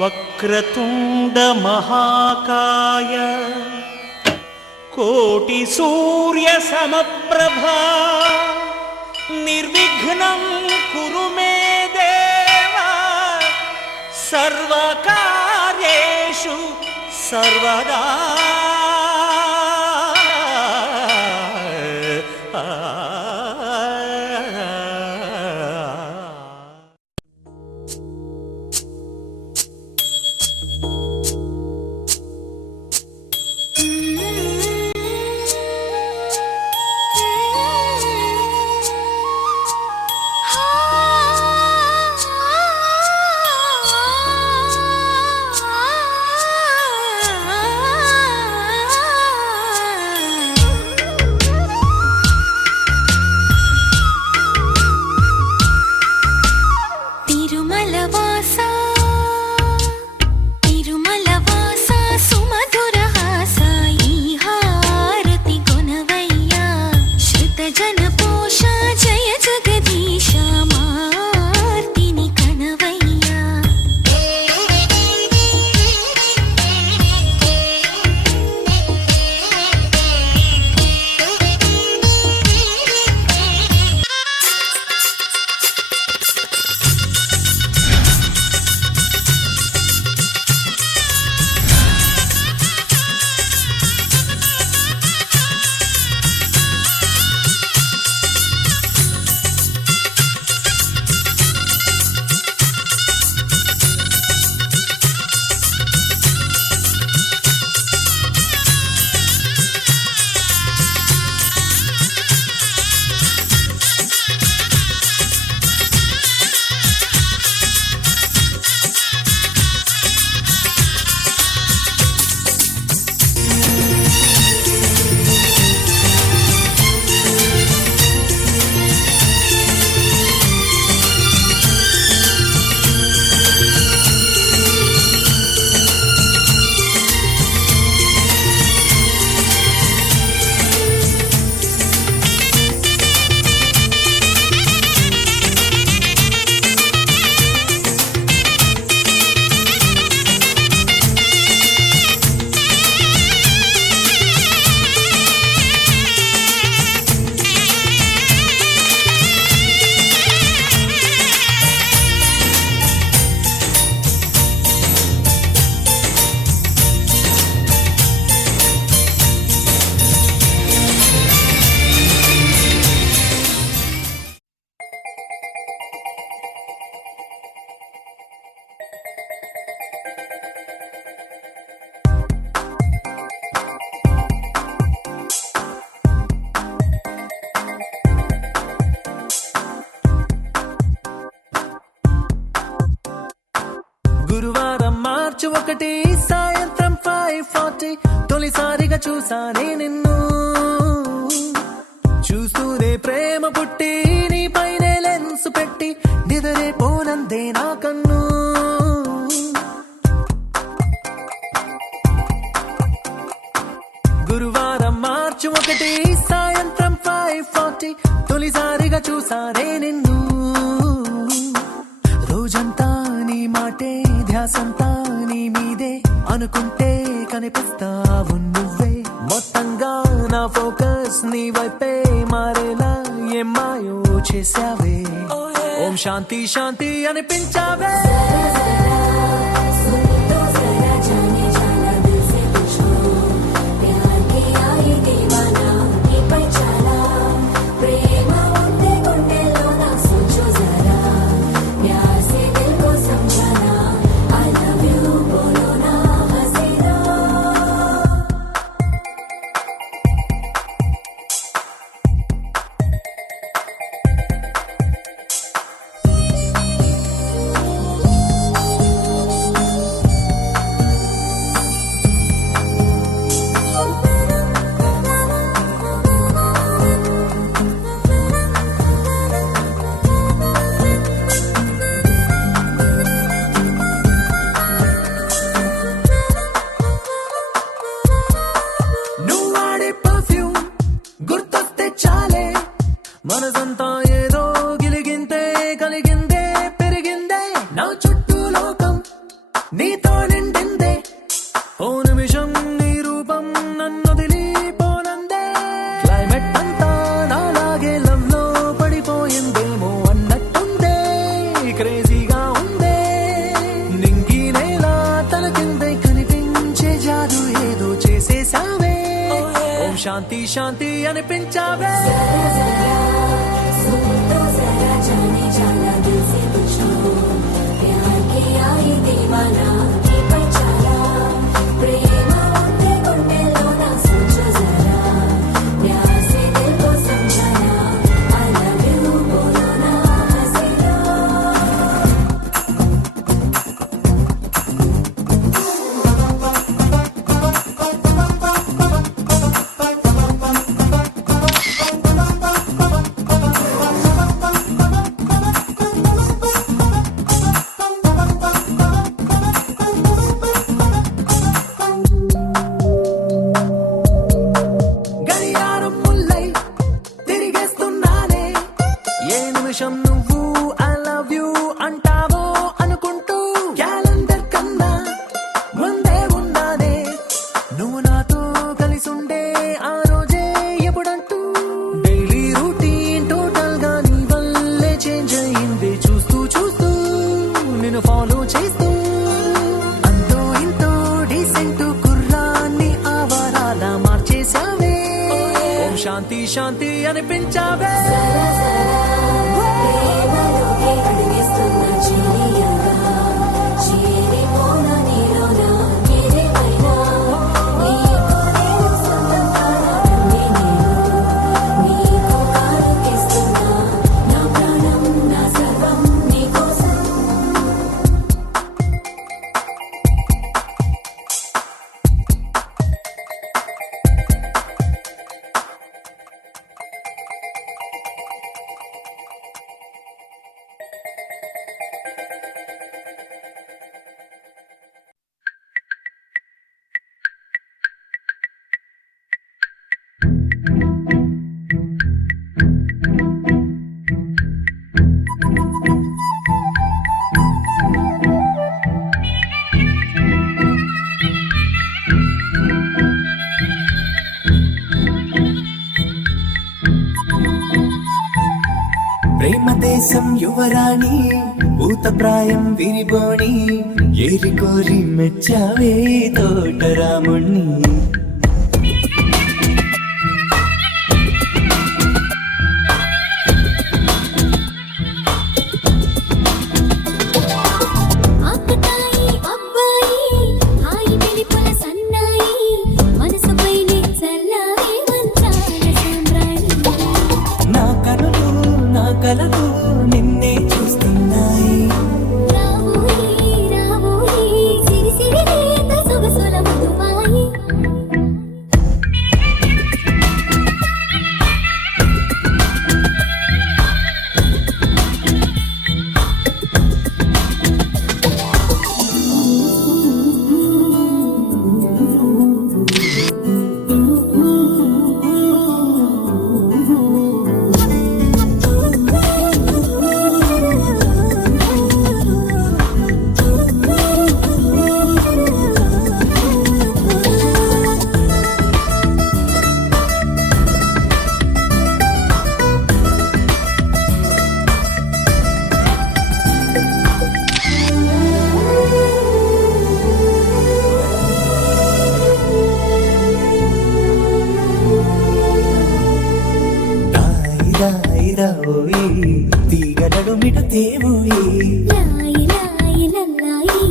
వక్రతుండ మహాకాయ కోటి సూర్య సమప్రభా నిర్విఘ్నం కురు మే దేవా సర్వకార్యేషు సర్వదా. గురువారం మార్చి 1 సాయంత్రం 5:40 తొలిసారిగా చూసానే నిన్ను. చూస్తూనే ప్రేమ పుట్టి నీ పైనే లెన్స్ పెట్టి నిదరే పోనందే నా కన్ను. గురువారం మార్చి 1 సాయంత్రం 5:40 తొలిసారిగా చూసానే నిన్ను. రోజంతా నీ మాటే ధ్యాసంతా నీ మీదే అనుకుంటే కనిపిస్తావు నువ్వే. మొత్తంగా నా ఫోకస్ నీ వైపే మారేలా ఏం మాయో చేసావే. ఓం శాంతి శాంతి అనిపించావే. మనసంతా ఏదో గిలిగిందే కలిగిందే పెరిగిందే నా చుట్టూ లోకం నీ శాంతి శాంతి అనిపించావే तो जरा जाने जाना दिल से तुझको प्यार किया ही दीवाना की पहचाना प्रेम होते गुंडे लोना सोचो जरा प्यार से दिल को समझाना I love you बोलो ना हंसे लो గడియారం ముల్లై తిరిగేస్తున్నానే ఏ నిమిషం నువ్వు ఐ లవ్ యూ అంటావో అనుకుంటూ క్యాలెండర్ కన్నా ముందే ఉన్నానే నువ్వు నాతో కలిసుండే ఆ రోజే ఎప్పుడంటూ డైలీ రూటీన్ టోటల్ గా నీ వల్లే చేంజ్ అయింది చూస్తూ చూస్తూ నేను ఫాలో చేస్తూ అంతో ఇంతో డీసెంట్ కుర్రాన్ని ఆవారాల మార్చేశావే ఓం శాంతి శాంతి అనిపించావే ప్రేమలోకి అడిగేస్తున్న చిలియగా చేరిపోన నీలోన ఏదేమైనా నీకు నేను సొంతం కానని నీకు కానుకేస్తున్నా నా ప్రాణం నా సర్వం నీకోసం ప్రేమ దేశం యువరాణి భూతప్రాయం విరిబోణి ఏరి కోరి మెచ్చావే తోటరాముణ్ణి ఆకతాయి అబ్బాయి హాయి వెలిపల సన్నాయి మనసుపైనే చల్లారే మంచాల సామ్రాణి నా కనులు నా కలలు నిన్నే చూస్తున్నాయి రావోయి రావోయి సిరి సిరి లేత సొగసుల మధుమాయి రాయిరాయిరాయి తీగడడు మిట తేవోయి లాయి లాయి లల్లాయి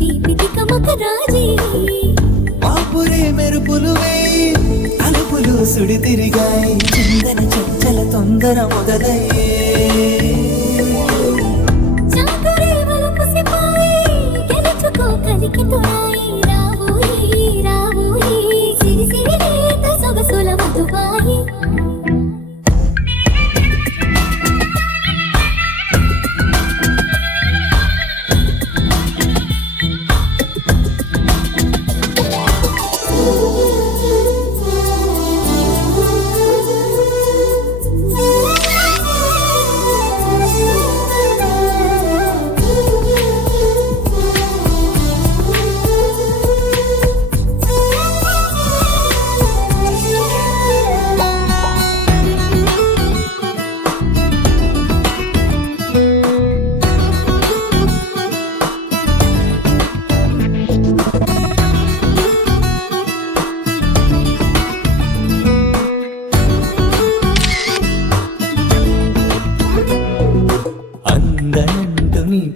దీపి దికమక రాజీవి పాపురే మెరుపులు వేయి తలుపులు సుడి తిరిగాయి చందన చంచల తొందర మొదలయ్యే చాకరే వలపు సిపాయి గెలుచుకో కలికి తోడాయి రావోయి రావోయి సిరి సిరి లేత సొగసుల మధుబాయి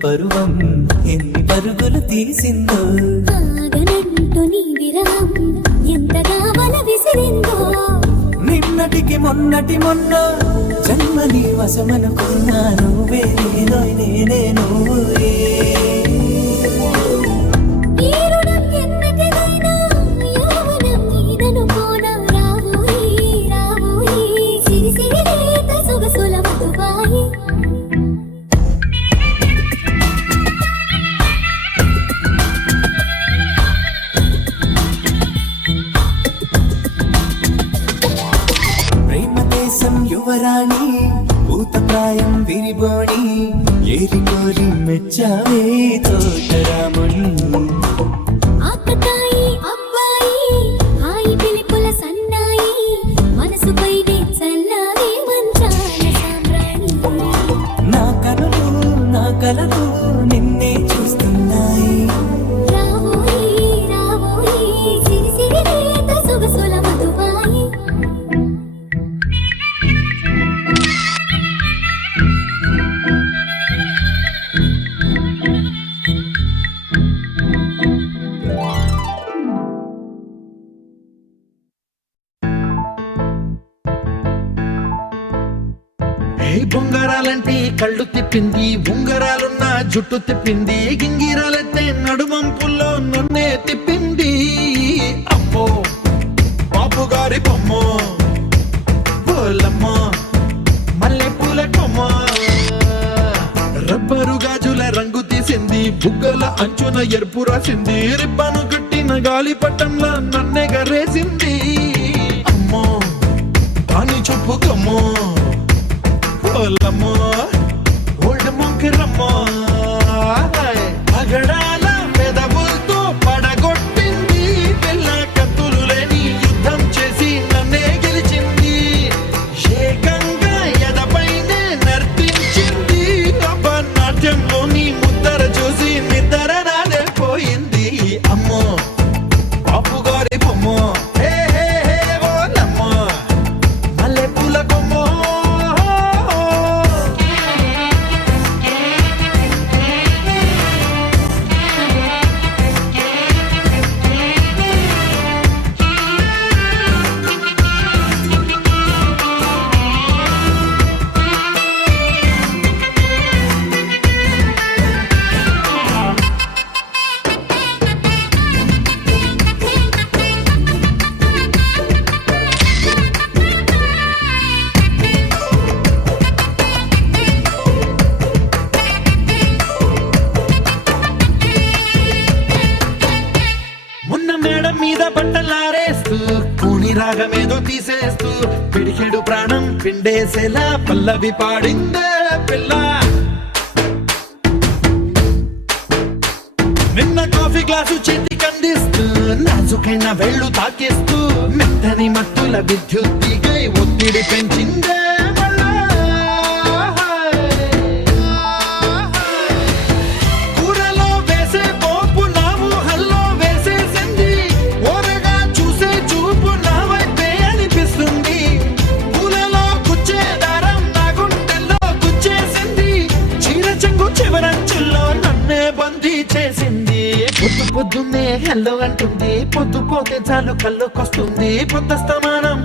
పరువం ఎన్ని పరుగులు తీసిందో ఆగనంటూ నీ విరహం ఎంతగా వల విసిరిందో నిన్నటికి మొన్న జన్మని వశమనుకున్నా నువ్వే నేనే నువ్వే ఈ రుణం ఎన్నటిదైనా యౌవనం నీదనుకోనా రావోయి రావోయి సిరి సిరి రేత సొగసుల మధుబాయి ప్రేమ దేశం యువరాణి భూతప్రాయం విరిబోణి ఏరికోరి మెచ్చావే తోటరాముని ఆకతాయి అబ్బాయి హాయి పిలుపుల సన్నాయి మనసుపైనే చల్లారే మంచాల సామ్రాణి నా కలలు నిన్నే చూస్తున్నాయి రావోయి రావోయి సిరి సిరి రేత సొగసుల మధుబాయి బొంగరాలంటే కళ్ళు తిప్పింది ఉంగరాలున్న జుట్టు తిప్పింది గింగిరాలెత్తే నడుమంపుల్లో నన్నే తిప్పింది అమ్మో బాబు గారి బొమ్మ పోలమ్మ మల్లె పూల కొమ్మ రబ్బరు గాజుల రంగు తీసింది బుగ్గల అంచున ఎరుపు రాసింది రిబ్బను కట్టిన గాలి పట్టంలా నన్నే గరేసింది అమ్మో దాని చెప్పుకమ్మో ఓలమ్మో ఓల్డ్ ముంకిరమ్మో పగడాల పెదవులతో పడగొట్టింది పిల్ల కత్తులు లేని యుద్ధం చేసి నన్నే గెలిచింది ఏకంగా ఎదపైనే నర్తించింది నాట్యంలోని ముద్దర చూసి నిద్ర రాలేపోయింది అమ్మో బాపు గారి బొమ్మో హే హే హే ఓలమ్మో మల్లె పూల కొమ్మో మొన్న మేడం మీద బట్టలారేస్తూ కూని రాగమేదో తీసేస్తూ పిడికెడు ప్రాణం పిండేసేలా పల్లవి పాడిందే పిల్ల నిన్న కాఫీ గ్లాసు చేతి కందిస్తూ నాజుకైన వేళ్ళు తాకేస్తూ మెత్తని మత్తుల విద్యుత్తికై ఒత్తిడి పెంచిందే మళ్ళా. కూరలో వేసే పోపు నా ఊహల్లో వేసేసింది ఓరగా చూసే చూపు నా వైపే అనిపిస్తుంది పూలలో గుచ్చే దారం నా గుండెల్లో గుచ్చేసింది చీర చెంగు చివరంచుల్లో నన్నే బందీ చేసింది పొద్దున్నే హెల్లో అంటుంది పొద్దు పోతే చాలు కళ్ళొకొస్తుంది పొద్దు స్తమానం